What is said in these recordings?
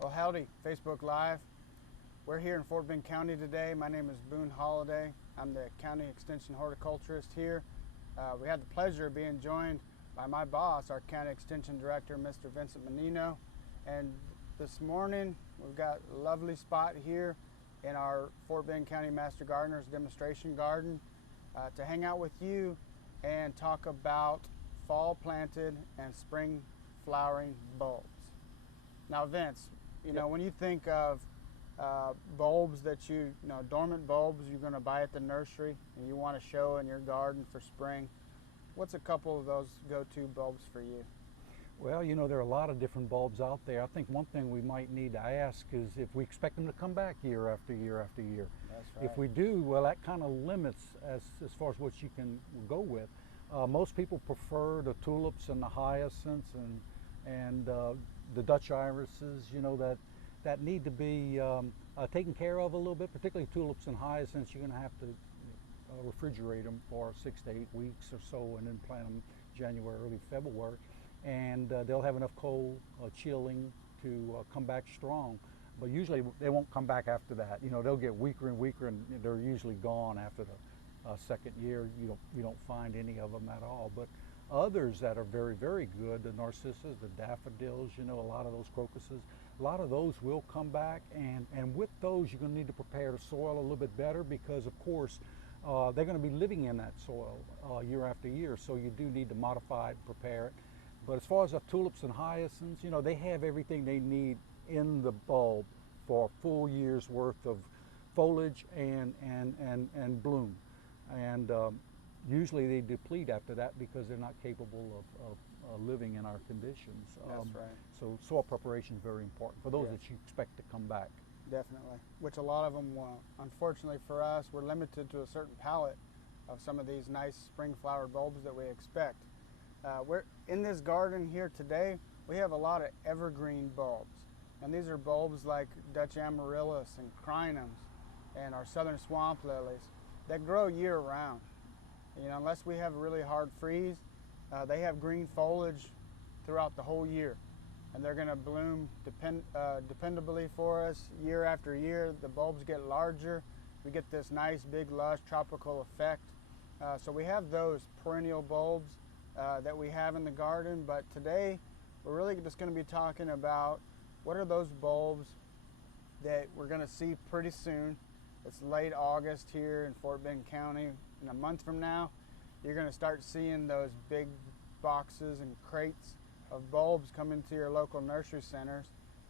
Well, howdy, Facebook Live. We're here in Fort Bend County today. My name is Boone Holladay. I'm the County Extension Horticulturist here. We had the pleasure of being joined by my boss, our County Extension Director, Mr. Vincent Menino. And this morning, we've got a lovely spot here in our Fort Bend County Master Gardener's Demonstration Garden to hang out with you and talk about fall planted and spring flowering bulbs. Now, Vince, you know, when you think of bulbs that dormant bulbs you're going to buy at the nursery and you want to show in your garden for spring, what's a couple of those go-to bulbs for you? Well, you know, there are a lot of different bulbs out there. I think one thing we might need to ask is if we expect them to come back year after year after year. That's right. If we do, well, that kind of limits as far as what you can go with. Most people prefer the tulips and the hyacinths and the Dutch irises, you know, that need to be taken care of a little bit, particularly tulips and hyacinths. You're going to have to refrigerate them for 6 to 8 weeks or so and then plant them January, early February. And they'll have enough cold chilling to come back strong. But usually they won't come back after that. You know, they'll get weaker and weaker, and they're usually gone after the second year. You don't find any of them at all. But others that are very, very good, the narcissus, the daffodils, you know, a lot of those crocuses, a lot of those will come back. And with those, you're going to need to prepare the soil a little bit better because, of course, they're going to be living in that soil year after year. So you do need to modify it and prepare it. But as far as the tulips and hyacinths, you know, they have everything they need in the bulb for a full year's worth of foliage and bloom. And usually they deplete after that because they're not capable of living in our conditions. That's right. So soil preparation is very important for those that you expect to come back. Definitely, which a lot of them won't. Unfortunately for us, we're limited to a certain palette of some of these nice spring flowered bulbs that we expect. We're in this garden here today. We have a lot of evergreen bulbs, and these are bulbs like Dutch amaryllis and crinums and our southern swamp lilies that grow year round. You know, unless we have a really hard freeze, they have green foliage throughout the whole year, and they're going to bloom dependably for us year after year. The bulbs get larger. We get this nice big lush tropical effect. So we have those perennial bulbs that we have in the garden, but today we're really just going to be talking about what are those bulbs that we're going to see pretty soon. It's late August here in Fort Bend County. In a month from now, you're going to start seeing those big boxes and crates of bulbs come into your local nursery centers.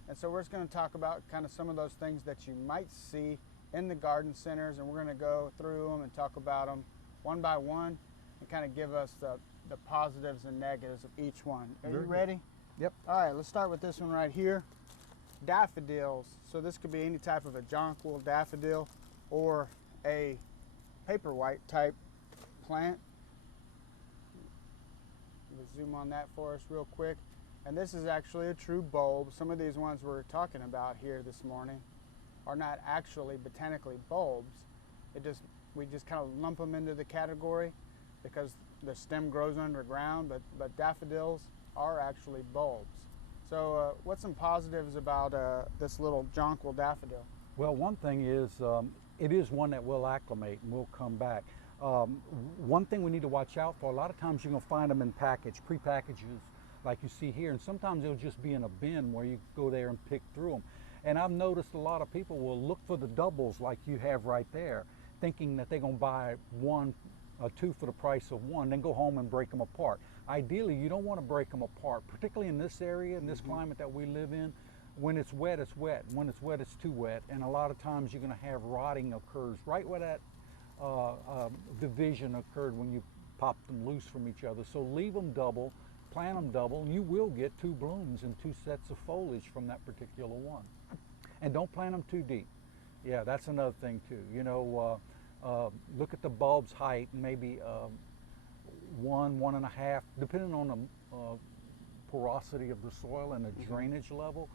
And so we're just going to talk about kind of some of those things that you might see in the garden centers, and we're going to go through them and talk about them one by one and kind of give us the positives and negatives of each one. Are you ready? Yep. All right, let's start with this one right here. Daffodils. So this could be any type of a jonquil daffodil or a paperwhite type plant. We'll zoom on that for us real quick. And this is actually a true bulb. Some of these ones we're talking about here this morning are not actually botanically bulbs. We just kind of lump them into the category because the stem grows underground, but daffodils are actually bulbs. So what's some positives about this little jonquil daffodil? Well, one thing is it is one that will acclimate and will come back. One thing we need to watch out for, a lot of times you're going to find them in pre-packages like you see here, and sometimes they'll just be in a bin where you go there and pick through them. And I've noticed a lot of people will look for the doubles like you have right there, thinking that they're going to buy one or two for the price of one, then go home and break them apart. Ideally, you don't want to break them apart, particularly in this area, in this climate that we live in. When it's wet, it's wet. When it's wet, it's too wet. And a lot of times you're going to have rotting occurs right where that division occurred when you popped them loose from each other. So leave them double, plant them double, and you will get two blooms and two sets of foliage from that particular one. And don't plant them too deep. Yeah, that's another thing too. You know, look at the bulb's height, maybe 1.5, depending on the porosity of the soil and the drainage level.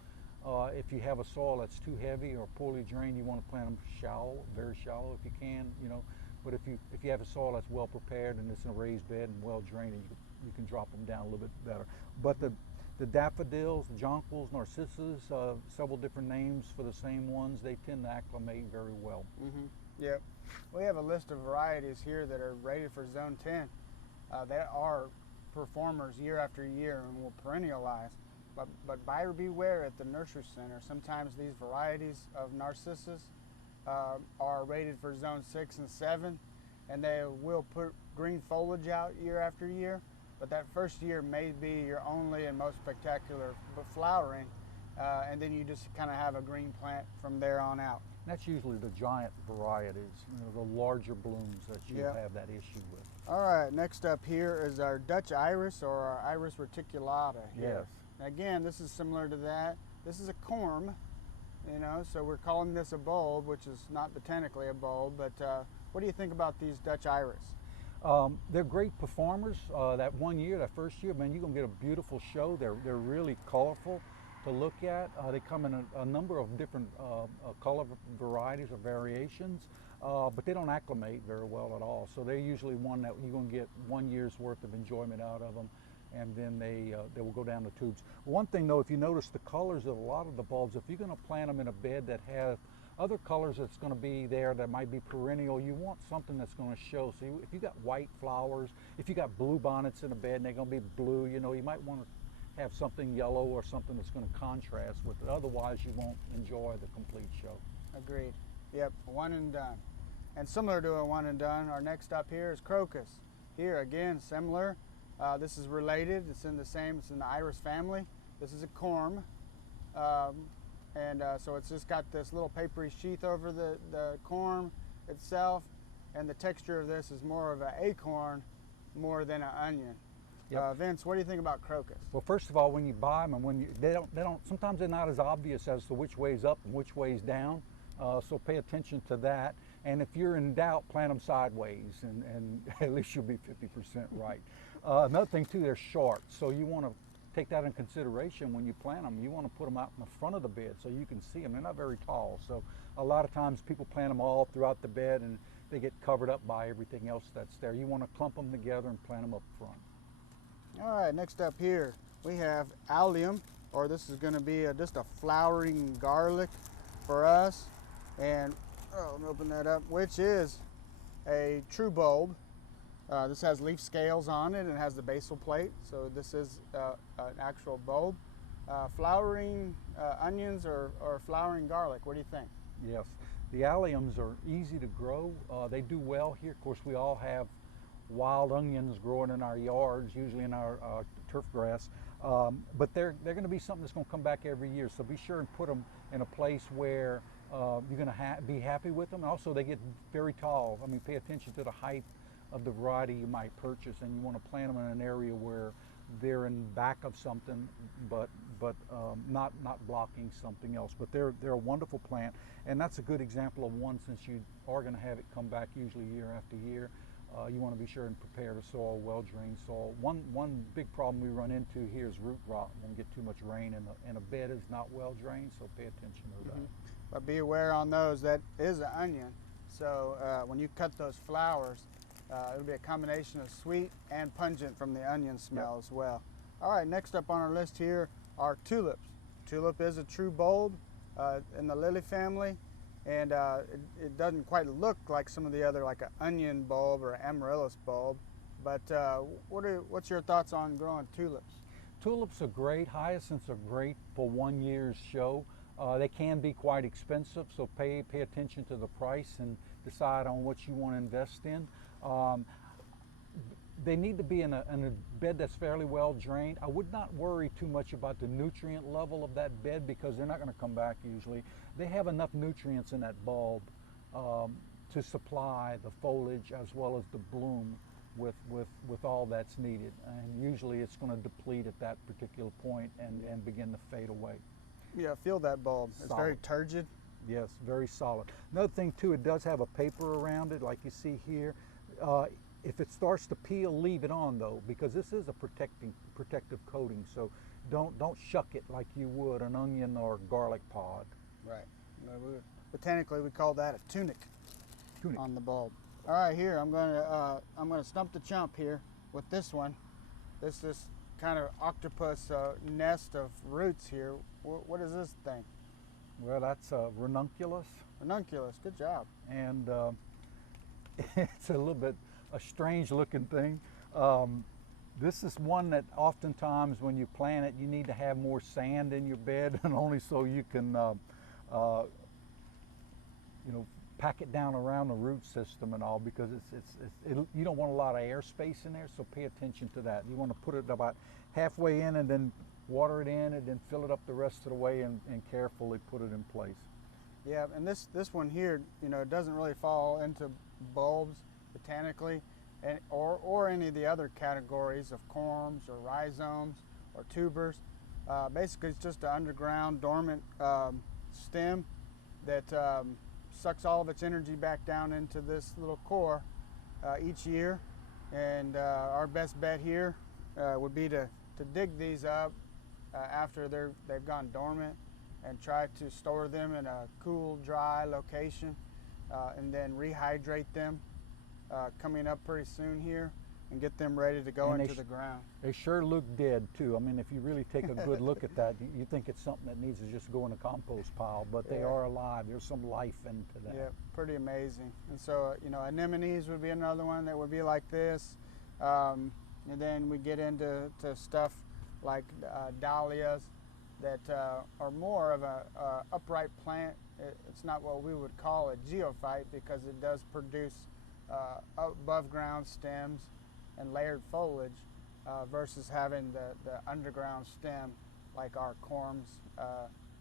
If you have a soil that's too heavy or poorly drained, you want to plant them shallow, very shallow if you can, you know. But if you have a soil that's well prepared and it's in a raised bed and well drained, you can drop them down a little bit better. But The daffodils, jonquils, narcissus, several different names for the same ones, they tend to acclimate very well. Yep. We have a list of varieties here that are rated for zone 10 that are performers year after year and will perennialize. But buyer beware at the nursery center. Sometimes these varieties of narcissus are rated for zone 6 and 7, and they will put green foliage out year after year. But that first year may be your only and most spectacular flowering, and then you just kind of have a green plant from there on out. That's usually the giant varieties, the larger blooms that you have that issue with. All right, next up here is our Dutch iris, or our Iris reticulata here. Yes. Again, this is similar to that. This is a corm, so we're calling this a bulb, which is not botanically a bulb, but what do you think about these Dutch iris? They're great performers. That first year, man, you're gonna get a beautiful show. They're really colorful to look at. They come in a number of different color varieties or variations, but they don't acclimate very well at all. So they're usually one that you're gonna get 1 year's worth of enjoyment out of them, and then they will go down the tubes. One thing though, if you notice the colors of a lot of the bulbs, if you're gonna plant them in a bed that has other colors that's going to be there that might be perennial, you want something that's going to show. So if you got white flowers, if you got blue bonnets in a bed and they're going to be blue, you might want to have something yellow or something that's going to contrast with it. Otherwise, you won't enjoy the complete show. Agreed. Yep, one and done. And similar to a one and done, our next up here is Crocus. Here again, similar. This is related. It's in the iris family. This is a corm. So it's just got this little papery sheath over the corm itself, and the texture of this is more of an acorn more than an onion. Yep. Vince, what do you think about Crocus? Well, first of all, when you buy them, and they don't. Sometimes they're not as obvious as to which way's up and which way's down. So pay attention to that. And if you're in doubt, plant them sideways, and at least you'll be 50% right. Another thing too, they're short, so you want to take that in consideration when you plant them. You want to put them out in the front of the bed so you can see them. They're not very tall, so a lot of times people plant them all throughout the bed and they get covered up by everything else that's there. You want to clump them together and plant them up front. All right, next up here we have Allium, or this is going to be just a flowering garlic for us. And let me open that up, which is a true bulb. This has leaf scales on it and has the basal plate, so this is an actual bulb. Flowering onions or flowering garlic, what do you think? Yes, the alliums are easy to grow. They do well here. Of course, we all have wild onions growing in our yards, usually in our turf grass, but they're going to be something that's going to come back every year, so be sure and put them in a place where you're going to be happy with them. And also, they get very tall. I mean, pay attention to the height of the variety you might purchase, and you want to plant them in an area where they're in back of something, but not blocking something else. But they're a wonderful plant, and that's a good example of one. Since you are going to have it come back usually year after year, you want to be sure and prepare the soil, well-drained soil. One big problem we run into here is root rot when we get too much rain, and a bed is not well-drained, so pay attention to that. But be aware on those, that is an onion, so when you cut those flowers, it'll be a combination of sweet and pungent from the onion smell as well. All right, next up on our list here are tulips. Tulip is a true bulb in the lily family, and it doesn't quite look like some of the other, like an onion bulb or amaryllis bulb. But what's your thoughts on growing tulips? Tulips are great. Hyacinths are great for 1 year's show. They can be quite expensive, so pay attention to the price and decide on what you want to invest in. They need to be in a bed that's fairly well drained. I would not worry too much about the nutrient level of that bed, because they're not going to come back usually. They have enough nutrients in that bulb to supply the foliage as well as the bloom with all that's needed. And usually it's going to deplete at that particular point and begin to fade away. Yeah, feel that bulb. It's Solid. very turgid. Yes, very solid. Another thing too, it does have a paper around it like you see here. If it starts to peel, leave it on though, because this is a protective coating, so don't shuck it like you would an onion or garlic pod. Right. Botanically, we call that a tunic on the bulb. All right, here I'm gonna stump the chump here with this one. This kind of octopus nest of roots here. What is this thing? Well, that's Ranunculus. Ranunculus, good job. And it's a little bit a strange looking thing. This is one that oftentimes when you plant it, you need to have more sand in your bed, and only so you can pack it down around the root system and all, because you don't want a lot of air space in there, so pay attention to that. You want to put it about halfway in and then water it in and then fill it up the rest of the way and carefully put it in place. Yeah, and this one here, it doesn't really fall into bulbs botanically, or any of the other categories of corms or rhizomes or tubers. Basically, it's just an underground dormant stem that sucks all of its energy back down into this little core each year. And our best bet here would be to dig these up after they've gone dormant, and try to store them in a cool, dry location, and then rehydrate them coming up pretty soon here, and get them ready to go into the ground. They sure look dead too. I mean, if you really take a good look at that, you think it's something that needs to just go in a compost pile, but they are alive. There's some life into that. Yeah, pretty amazing. And so, anemones would be another one that would be like this. And then we get into stuff like dahlias that are more of a upright plant. It's not what we would call a geophyte, because it does produce above ground stems and layered foliage versus having the underground stem like our corms,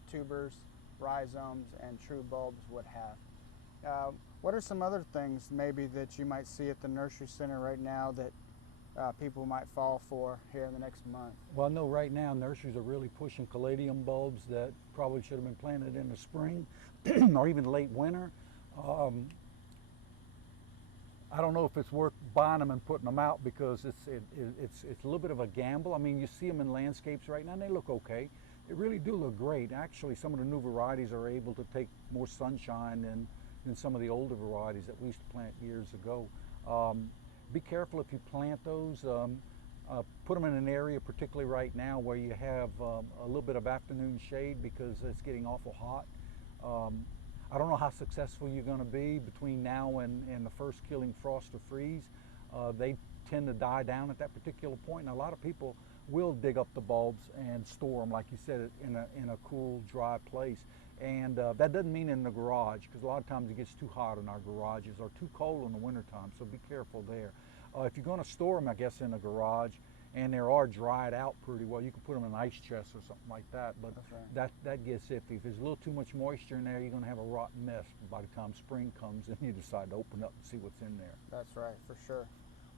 tubers, rhizomes, and true bulbs would have. What are some other things maybe that you might see at the nursery center right now that people might fall for here in the next month? Well, I know right now nurseries are really pushing caladium bulbs that probably should have been planted in the spring or even late winter. I don't know if it's worth buying them and putting them out, because it's a little bit of a gamble. I mean, you see them in landscapes right now and they look okay. They really do look great. Actually, some of the new varieties are able to take more sunshine than some of the older varieties that we used to plant years ago. Be careful if you plant those. Put them in an area, particularly right now, where you have a little bit of afternoon shade, because it's getting awful hot. I don't know how successful you're going to be between now and the first killing frost or freeze. They tend to die down at that particular point, and a lot of people will dig up the bulbs and store them, like you said, in a cool, dry place. And that doesn't mean in the garage, because a lot of times it gets too hot in our garages, or too cold in the wintertime, so be careful there. If you're going to store them, I guess, in a garage, and they are dried out pretty well, you can put them in an ice chest or something like that, but that gets iffy. If there's a little too much moisture in there, you're going to have a rotten mess by the time spring comes and you decide to open up and see what's in there. That's right, for sure.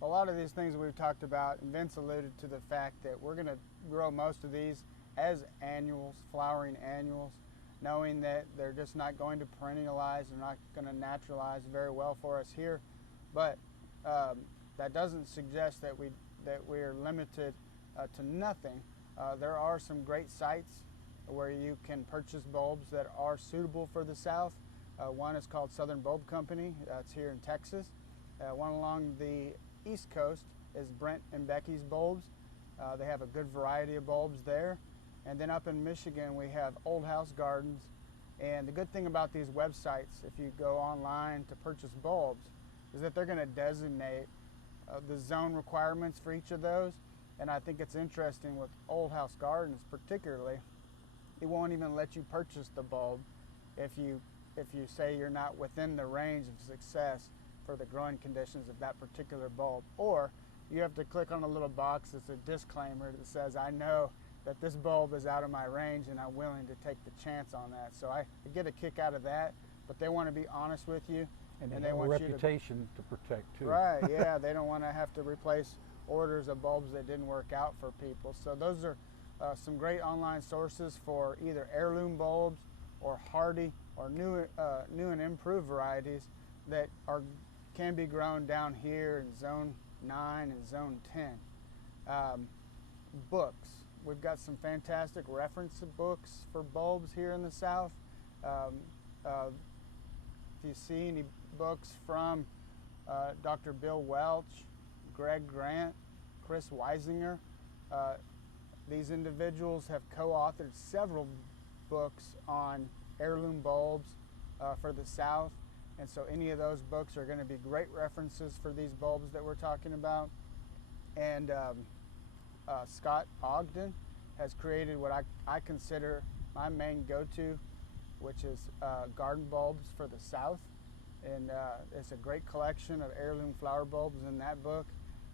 A lot of these things we've talked about, and Vince alluded to the fact that we're going to grow most of these as annuals, flowering annuals, knowing that they're just not going to perennialize, they're not going to naturalize very well for us here. But that doesn't suggest that we're limited to nothing. There are some great sites where you can purchase bulbs that are suitable for the South. One is called Southern Bulb Company. It's here in Texas. One along the East Coast is Brent and Becky's Bulbs. They have a good variety of bulbs there. And then up in Michigan, we have Old House Gardens. And the good thing about these websites, if you go online to purchase bulbs, is that they're going to designate the zone requirements for each of those. And I think it's interesting with Old House Gardens particularly, it won't even let you purchase the bulb if you say you're not within the range of success for the growing conditions of that particular bulb. Or you have to click on a little box that's a disclaimer that says, I know that this bulb is out of my range and I'm willing to take the chance on that. So I get a kick out of that, but they want to be honest with you. And they want a reputation to protect too. Right, yeah, they don't want to have to replace orders of bulbs that didn't work out for people. So those are some great online sources for either heirloom bulbs or hardy or new and improved varieties that can be grown down here in Zone 9 and Zone 10. Books. We've got some fantastic reference books for bulbs here in the South. If you see any books from Dr. Bill Welch, Greg Grant, Chris Weisinger, These individuals have co-authored several books on heirloom bulbs for the South, and so any of those books are going to be great references for these bulbs that we're talking about. And Scott Ogden has created what I consider my main go-to, which is garden bulbs for the South. And it's a great collection of heirloom flower bulbs in that book.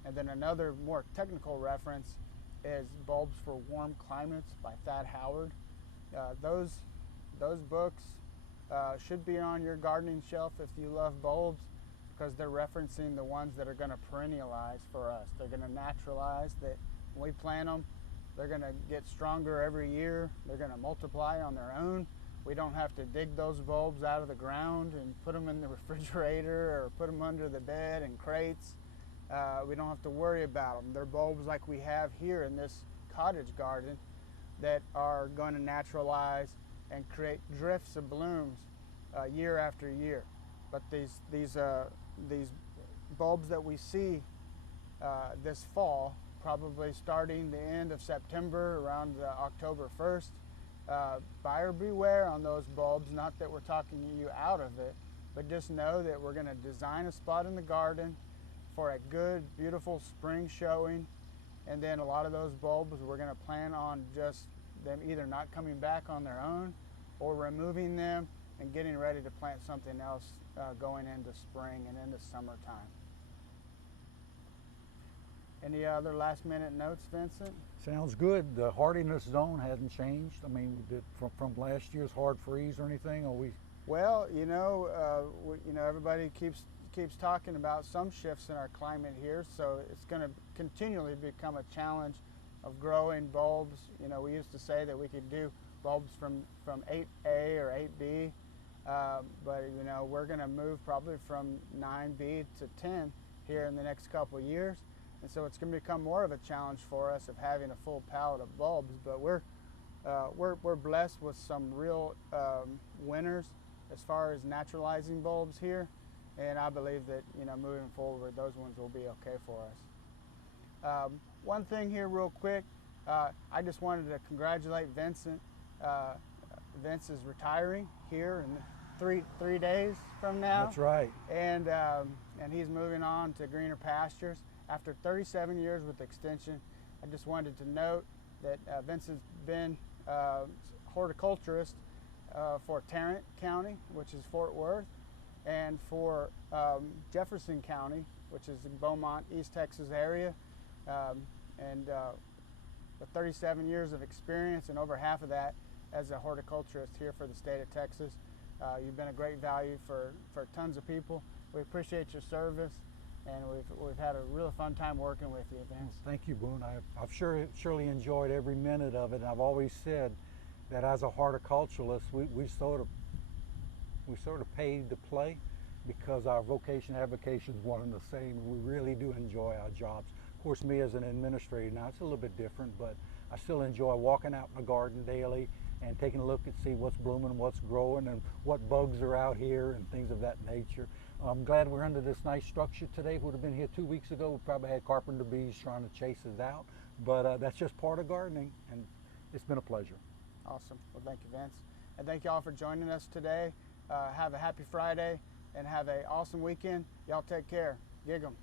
And then another more technical reference is Bulbs for Warm Climates by Thad Howard. Those books should be on your gardening shelf if you love bulbs, because they're referencing the ones that are going to perennialize for us. They're going to naturalize, that when we plant them, they're going to get stronger every year. They're going to multiply on their own. We don't have to dig those bulbs out of the ground and put them in the refrigerator or put them under the bed in crates. We don't have to worry about them. They're bulbs like we have here in this cottage garden that are going to naturalize and create drifts of blooms year after year. But these bulbs that we see this fall, probably starting the end of September, around October 1st, buyer beware on those bulbs. Not that we're talking you out of it, but just know that we're going to design a spot in the garden for a good, beautiful spring showing, and then a lot of those bulbs we're going to plan on just them either not coming back on their own or removing them and getting ready to plant something else going into spring and into summertime. Any other last minute notes, Vincent? Sounds good. The hardiness zone hasn't changed. I mean, from last year's hard freeze or anything? Or we? Well, everybody keeps talking about some shifts in our climate here, so it's going to continually become a challenge of growing bulbs. We used to say that we could do bulbs from 8A or 8B, but we're going to move probably from 9B to 10 here in the next couple of years. And so it's going to become more of a challenge for us of having a full palette of bulbs. But we're blessed with some real winners as far as naturalizing bulbs here, and I believe that moving forward those ones will be okay for us. One thing here real quick, I just wanted to congratulate Vincent. Vince is retiring here in three days from now. That's right. And he's moving on to greener pastures. After 37 years with Extension, I just wanted to note that Vincent's been horticulturist for Tarrant County, which is Fort Worth, and for Jefferson County, which is in Beaumont, East Texas area. With 37 years of experience and over half of that as a horticulturist here for the state of Texas, you've been a great value for tons of people. We appreciate your service, and we've had a really fun time working with you, Vince. Thank you, Boone. I've surely enjoyed every minute of it, and I've always said that as a horticulturalist, we sort of paid to play, because our vocation and avocation is one and the same, and we really do enjoy our jobs. Of course, me as an administrator now, it's a little bit different, but I still enjoy walking out in the garden daily and taking a look and see what's blooming, what's growing, and what bugs are out here and things of that nature. I'm glad we're under this nice structure today. If we would have been here 2 weeks ago, we probably had carpenter bees trying to chase us out, but that's just part of gardening, and it's been a pleasure. Awesome. Well, thank you, Vince. And thank you all for joining us today. Have a happy Friday and have an awesome weekend. Y'all take care. Gig 'em.